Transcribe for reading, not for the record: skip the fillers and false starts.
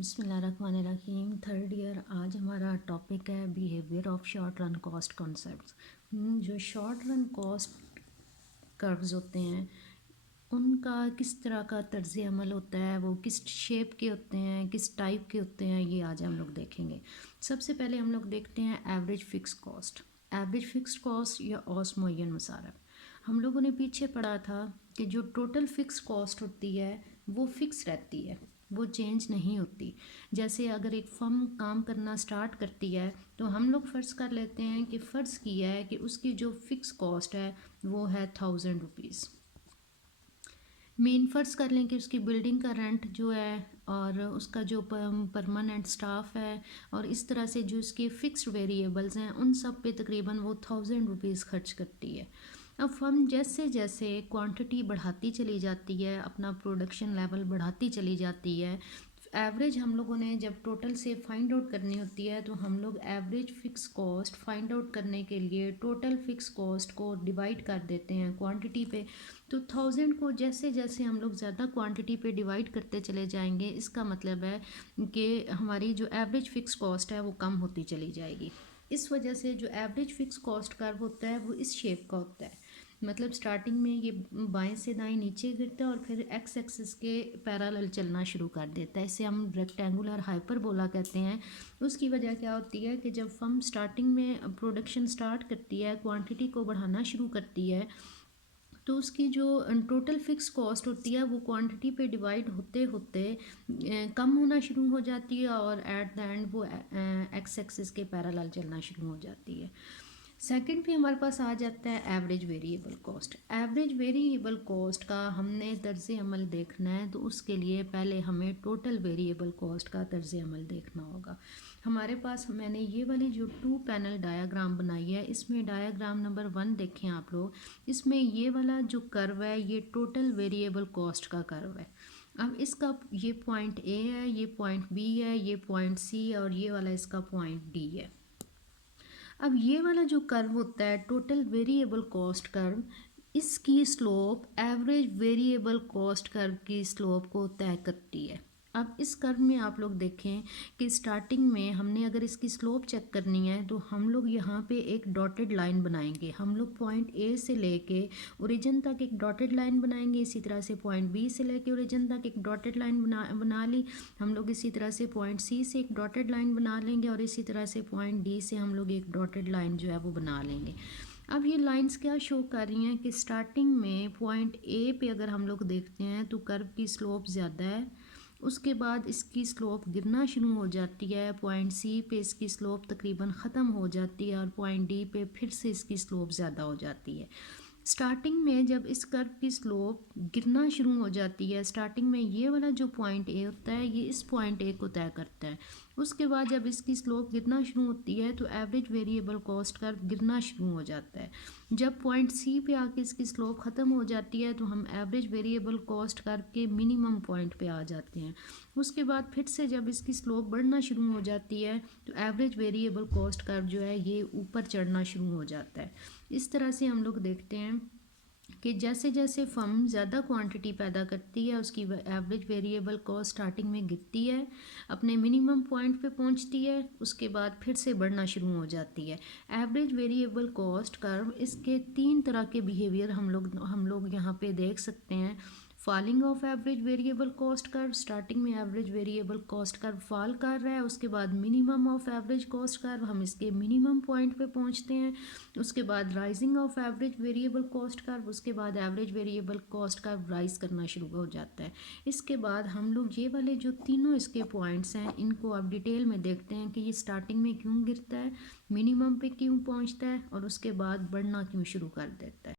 बिस्मिल्लाहिर्रहमानिर्रहीम। Third year. आज हमारा टॉपिक है behaviour of short run cost concepts. जो शॉर्ट रन कॉस्ट कर्व्स होते हैं उनका किस तरह का तर्ज अमल होता है, वो किस शेप के होते हैं, किस टाइप के होते हैं, ये आज हम लोग देखेंगे। सबसे पहले हम लोग देखते हैं average fix cost. Average fix cost या औस मुअय्यन मसारफ। हम लोगों ने पीछे पढ़ा था कि जो टोटल फिक्स कॉस्ट होती है वो फिक्स रहती है, वो चेंज नहीं होती। जैसे अगर एक फर्म काम करना स्टार्ट करती है तो हम लोग फ़र्ज़ कर लेते हैं कि फ़र्ज़ किया है कि उसकी जो फ़िक्स कॉस्ट है वो है 1000 रुपीज़। मेन फ़र्ज़ कर लें कि उसकी बिल्डिंग का रेंट जो है और उसका जो परमानेंट स्टाफ है और इस तरह से जो उसके फ़िक्स्ड वेरिएबल्स हैं उन सब पे तकरीबन वो 1000 रुपीज़ खर्च करती है। अब फर्म जैसे जैसे क्वांटिटी बढ़ाती चली जाती है, अपना प्रोडक्शन लेवल बढ़ाती चली जाती है, एवरेज हम लोगों ने जब टोटल से फाइंड आउट करनी होती है तो हम लोग average fix cost find out करने के लिए टोटल फ़िक्स कॉस्ट को डिवाइड कर देते हैं क्वांटिटी पे। तो 1000 को जैसे जैसे हम लोग ज़्यादा क्वांटिटी पे डिवाइड करते चले जाएंगे, इसका मतलब है कि हमारी जो एवरेज फ़िक्स कॉस्ट है वो कम होती चली जाएगी। इस वजह से जो एवरेज फ़िक्स कॉस्ट कर्व होता है वो इस शेप का होता है। मतलब स्टार्टिंग में ये बाएं से दाएं नीचे गिरता है और फिर एक्स एक्सिस के पैरेलल चलना शुरू कर देता है। इसे हम रेक्टेंगुलर हाइपरबोला कहते हैं। उसकी वजह क्या होती है कि जब फर्म स्टार्टिंग में प्रोडक्शन स्टार्ट करती है, क्वांटिटी को बढ़ाना शुरू करती है, तो उसकी जो टोटल फिक्स कॉस्ट होती है वो क्वांटिटी पे डिवाइड होते होते कम होना शुरू हो जाती है और एट द एंड वो एक्स एक्सिस के पैरेलल चलना शुरू हो जाती है। सेकंड पे हमारे पास आ जाता है average variable cost. Average variable cost का हमने तर्ज अमल देखना है तो उसके लिए पहले हमें टोटल वेरिएबल कॉस्ट का तर्ज अमल देखना होगा। हमारे पास मैंने ये वाली जो 2 पैनल डायाग्राम बनाई है, इसमें डायाग्राम नंबर 1 देखें आप लोग। इसमें ये वाला जो कर्व है ये टोटल वेरिएबल कॉस्ट का कर्व है। अब इसका ये पॉइंट ए है, ये पॉइंट बी है, ये पॉइंट सी है और ये वाला इसका पॉइंट डी है। अब ये वाला जो कर्व होता है टोटल वेरिएबल कॉस्ट कर्व, इसकी slope average variable cost curve की स्लोप को तय करती है। अब इस कर्व में आप लोग देखें कि स्टार्टिंग में हमने अगर इसकी स्लोप चेक करनी है तो हम लोग यहाँ पे एक डॉटेड लाइन बनाएंगे। हम लोग पॉइंट ए से लेके ओरिजिन तक एक डॉटेड लाइन बनाएंगे। इसी तरह से पॉइंट बी से लेके ओरिजिन तक एक डॉटेड लाइन बना ली। हम लोग इसी तरह से पॉइंट सी से एक डॉटेड लाइन बना लेंगे और इसी तरह से पॉइंट डी से हम लोग एक डॉटेड लाइन जो है वो बना लेंगे। अब ये लाइंस क्या शो कर रही हैं कि स्टार्टिंग में पॉइंट ए पे अगर हम लोग देखते हैं तो कर्व की स्लोप ज़्यादा है, उसके बाद इसकी स्लोप गिरना शुरू हो जाती है। पॉइंट सी पे इसकी स्लोप तकरीबन ख़त्म हो जाती है और पॉइंट डी पे फिर से इसकी स्लोप ज़्यादा हो जाती है। स्टार्टिंग में जब इस कर्व की स्लोप गिरना शुरू हो जाती है, स्टार्टिंग में ये वाला जो पॉइंट ए होता है ये इस पॉइंट ए को तय करता है। उसके बाद जब इसकी स्लोप गिरना शुरू होती है तो एवरेज वेरिएबल कॉस्ट कर्व गिरना शुरू हो जाता है। जब पॉइंट सी पे आके इसकी स्लोप ख़त्म हो जाती है तो हम एवरेज वेरिएबल कॉस्ट कर्व के मिनिमम पॉइंट पे आ जाते हैं। उसके बाद फिर से जब इसकी स्लोप बढ़ना शुरू हो जाती है तो एवरेज वेरिएबल कॉस्ट कर्व जो है ये ऊपर चढ़ना शुरू हो जाता है। इस तरह से हम लोग देखते हैं कि जैसे जैसे फर्म ज़्यादा क्वांटिटी पैदा करती है उसकी एवरेज वेरिएबल कॉस्ट स्टार्टिंग में गिरती है, अपने मिनिमम पॉइंट पे पहुंचती है, उसके बाद फिर से बढ़ना शुरू हो जाती है। एवरेज वेरिएबल कॉस्ट कर्व, इसके 3 तरह के बिहेवियर हम लोग यहाँ पे देख सकते हैं। Falling of average variable cost curve, starting में average variable cost curve fall कर रहा है, उसके बाद minimum of average cost curve, हम इसके मिनिमम पॉइंट पे पहुंचते हैं। उसके बाद rising of average variable cost curve, उसके बाद average variable cost curve rise करना शुरू हो जाता है। इसके बाद हम लोग ये वाले जो तीनों इसके पॉइंट्स हैं इनको अब डिटेल में देखते हैं कि ये स्टार्टिंग में क्यों गिरता है, मिनिमम पे क्यों पहुंचता है और उसके बाद बढ़ना क्यों शुरू कर देता है।